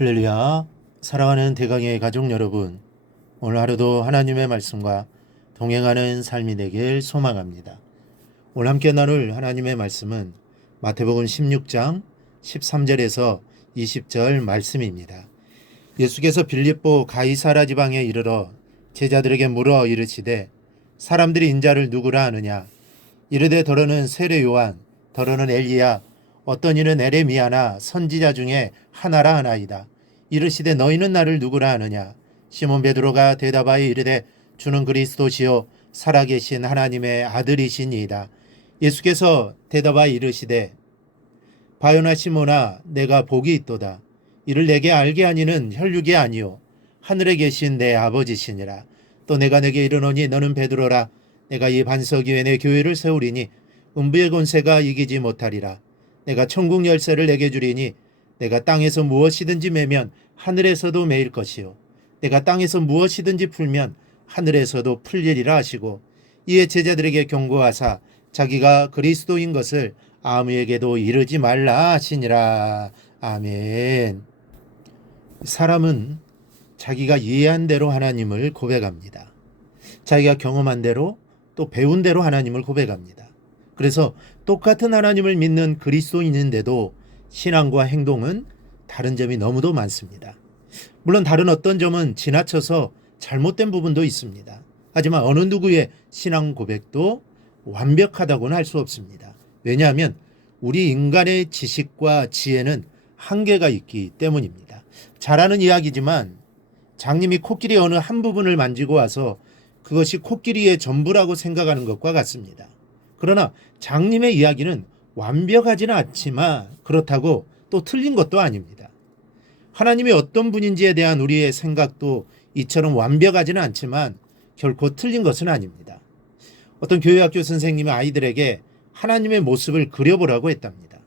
할렐루야. 사랑하는 대강의 가족 여러분, 오늘 하루도 하나님의 말씀과 동행하는 삶이 되길 소망합니다. 오늘 함께 나눌 하나님의 말씀은 마태복음 16장 13절에서 20절 말씀입니다. 예수께서 빌립보 가이사라 지방에 이르러 제자들에게 물어 이르시되 사람들이 인자를 누구라 하느냐? 이르되 더러는 세례 요한, 더러는 엘리야, 어떤 이는 에레미야나 선지자 중에 하나라 하나이다. 이르시되 너희는 나를 누구라 하느냐? 시몬 베드로가 대답하여 이르되 주는 그리스도시요 살아계신 하나님의 아들이시니이다. 예수께서 대답하여 이르시되 바요나 시몬아 내가 복이 있도다. 이를 내게 알게 하니는 혈육이 아니요 하늘에 계신 내 아버지시니라. 또 내가 내게 이르노니 너는 베드로라. 내가 이 반석 위에 내 교회를 세우리니 음부의 권세가 이기지 못하리라. 내가 천국 열쇠를 내게 주리니 내가 땅에서 무엇이든지 매면 하늘에서도 매일 것이요 내가 땅에서 무엇이든지 풀면 하늘에서도 풀리리라 하시고 이에 제자들에게 경고하사 자기가 그리스도인 것을 아무에게도 이르지 말라 하시니라. 아멘. 사람은 자기가 이해한 대로 하나님을 고백합니다. 자기가 경험한 대로 또 배운 대로 하나님을 고백합니다. 그래서 똑같은 하나님을 믿는 그리스도인인데도 신앙과 행동은 다른 점이 너무도 많습니다. 물론 다른 어떤 점은 지나쳐서 잘못된 부분도 있습니다. 하지만 어느 누구의 신앙 고백도 완벽하다고는 할 수 없습니다. 왜냐하면 우리 인간의 지식과 지혜는 한계가 있기 때문입니다. 잘하는 이야기지만 장님이 코끼리 어느 한 부분을 만지고 와서 그것이 코끼리의 전부라고 생각하는 것과 같습니다. 그러나 장님의 이야기는 완벽하지는 않지만 그렇다고 또 틀린 것도 아닙니다. 하나님이 어떤 분인지에 대한 우리의 생각도 이처럼 완벽하지는 않지만 결코 틀린 것은 아닙니다. 어떤 교회학교 선생님이 아이들에게 하나님의 모습을 그려보라고 했답니다.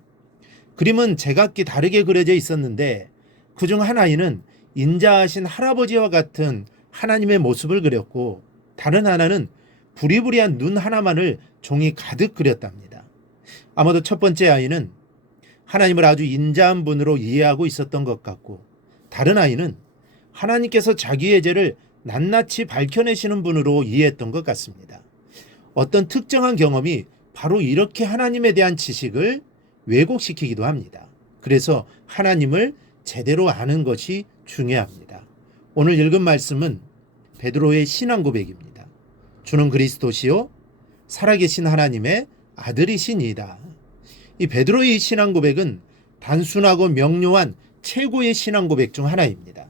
그림은 제각기 다르게 그려져 있었는데 그중 한 아이는 인자하신 할아버지와 같은 하나님의 모습을 그렸고 다른 하나는 부리부리한 눈 하나만을 종이 가득 그렸답니다. 아마도 첫 번째 아이는 하나님을 아주 인자한 분으로 이해하고 있었던 것 같고 다른 아이는 하나님께서 자기의 죄를 낱낱이 밝혀내시는 분으로 이해했던 것 같습니다. 어떤 특정한 경험이 바로 이렇게 하나님에 대한 지식을 왜곡시키기도 합니다. 그래서 하나님을 제대로 아는 것이 중요합니다. 오늘 읽은 말씀은 베드로의 신앙 고백입니다. 주는 그리스도시요 살아계신 하나님의 아들이시니이다. 이 베드로의 신앙 고백은 단순하고 명료한 최고의 신앙 고백 중 하나입니다.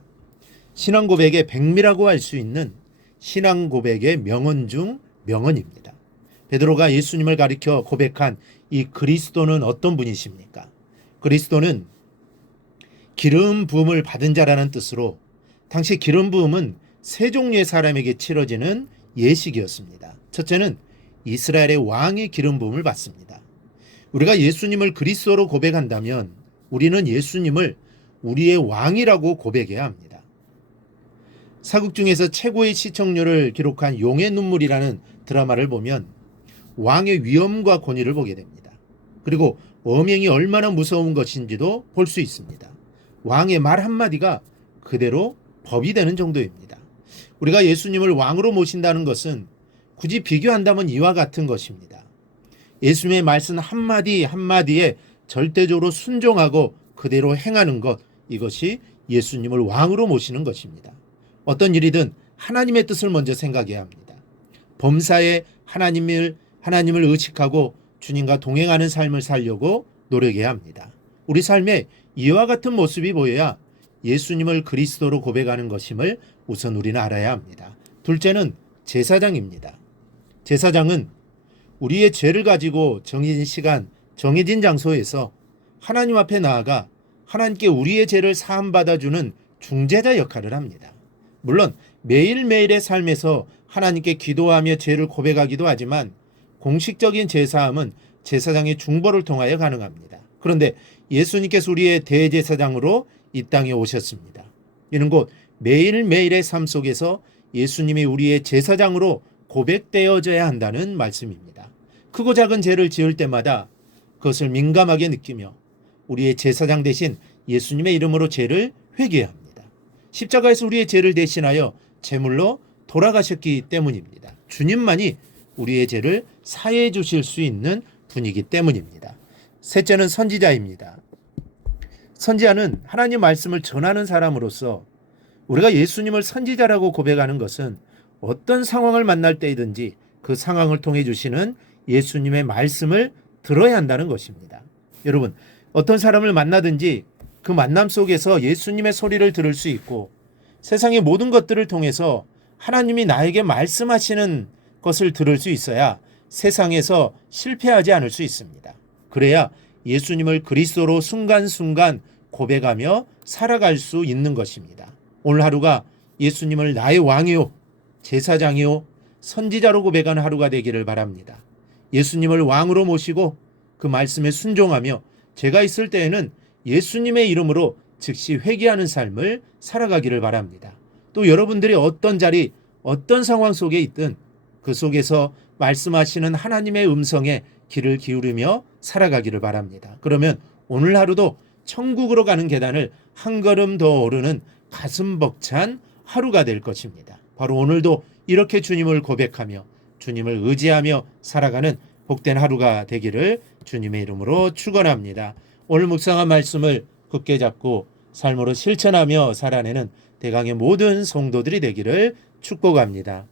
신앙 고백의 백미라고 할 수 있는 신앙 고백의 명언 중 명언입니다. 베드로가 예수님을 가리켜 고백한 이 그리스도는 어떤 분이십니까? 그리스도는 기름 부음을 받은 자라는 뜻으로 당시 기름 부음은 세 종류의 사람에게 치러지는 예식이었습니다. 첫째는 이스라엘의 왕이 기름 부음을 받습니다. 우리가 예수님을 그리스도로 고백한다면 우리는 예수님을 우리의 왕이라고 고백해야 합니다. 사극 중에서 최고의 시청률을 기록한 용의 눈물이라는 드라마를 보면 왕의 위엄과 권위를 보게 됩니다. 그리고 엄행이 얼마나 무서운 것인지도 볼 수 있습니다. 왕의 말 한마디가 그대로 법이 되는 정도입니다. 우리가 예수님을 왕으로 모신다는 것은 굳이 비교한다면 이와 같은 것입니다. 예수님의 말씀 한마디 한마디에 절대적으로 순종하고 그대로 행하는 것, 이것이 예수님을 왕으로 모시는 것입니다. 어떤 일이든 하나님의 뜻을 먼저 생각해야 합니다. 범사에 하나님을 의식하고 주님과 동행하는 삶을 살려고 노력해야 합니다. 우리 삶에 이와 같은 모습이 보여야 예수님을 그리스도로 고백하는 것임을 우선 우리는 알아야 합니다. 둘째는 제사장입니다. 제사장은 우리의 죄를 가지고 정해진 시간, 정해진 장소에서 하나님 앞에 나아가 하나님께 우리의 죄를 사함받아주는 중재자 역할을 합니다. 물론 매일매일의 삶에서 하나님께 기도하며 죄를 고백하기도 하지만 공식적인 제사함은 제사장의 중보를 통하여 가능합니다. 그런데 예수님께서 우리의 대제사장으로 이 땅에 오셨습니다. 이는 곧 매일매일의 삶 속에서 예수님이 우리의 제사장으로 고백되어져야 한다는 말씀입니다. 크고 작은 죄를 지을 때마다 그것을 민감하게 느끼며 우리의 제사장 대신 예수님의 이름으로 죄를 회개합니다. 십자가에서 우리의 죄를 대신하여 제물로 돌아가셨기 때문입니다. 주님만이 우리의 죄를 사해해 주실 수 있는 분이기 때문입니다. 셋째는 선지자입니다. 선지자는 하나님 말씀을 전하는 사람으로서 우리가 예수님을 선지자라고 고백하는 것은 어떤 상황을 만날 때이든지 그 상황을 통해 주시는 예수님의 말씀을 들어야 한다는 것입니다. 여러분, 어떤 사람을 만나든지 그 만남 속에서 예수님의 소리를 들을 수 있고 세상의 모든 것들을 통해서 하나님이 나에게 말씀하시는 것을 들을 수 있어야 세상에서 실패하지 않을 수 있습니다. 그래야 예수님을 그리스도로 순간순간 고백하며 살아갈 수 있는 것입니다. 오늘 하루가 예수님을 나의 왕이요, 제사장이요, 선지자로 고백하는 하루가 되기를 바랍니다. 예수님을 왕으로 모시고 그 말씀에 순종하며 제가 있을 때에는 예수님의 이름으로 즉시 회개하는 삶을 살아가기를 바랍니다. 또 여러분들이 어떤 자리, 어떤 상황 속에 있든 그 속에서 말씀하시는 하나님의 음성에 귀를 기울이며 살아가기를 바랍니다. 그러면 오늘 하루도 천국으로 가는 계단을 한 걸음 더 오르는 가슴 벅찬 하루가 될 것입니다. 바로 오늘도 이렇게 주님을 고백하며 주님을 의지하며 살아가는 복된 하루가 되기를 주님의 이름으로 축원합니다. 오늘 묵상한 말씀을 굳게 잡고 삶으로 실천하며 살아내는 대강의 모든 성도들이 되기를 축복합니다.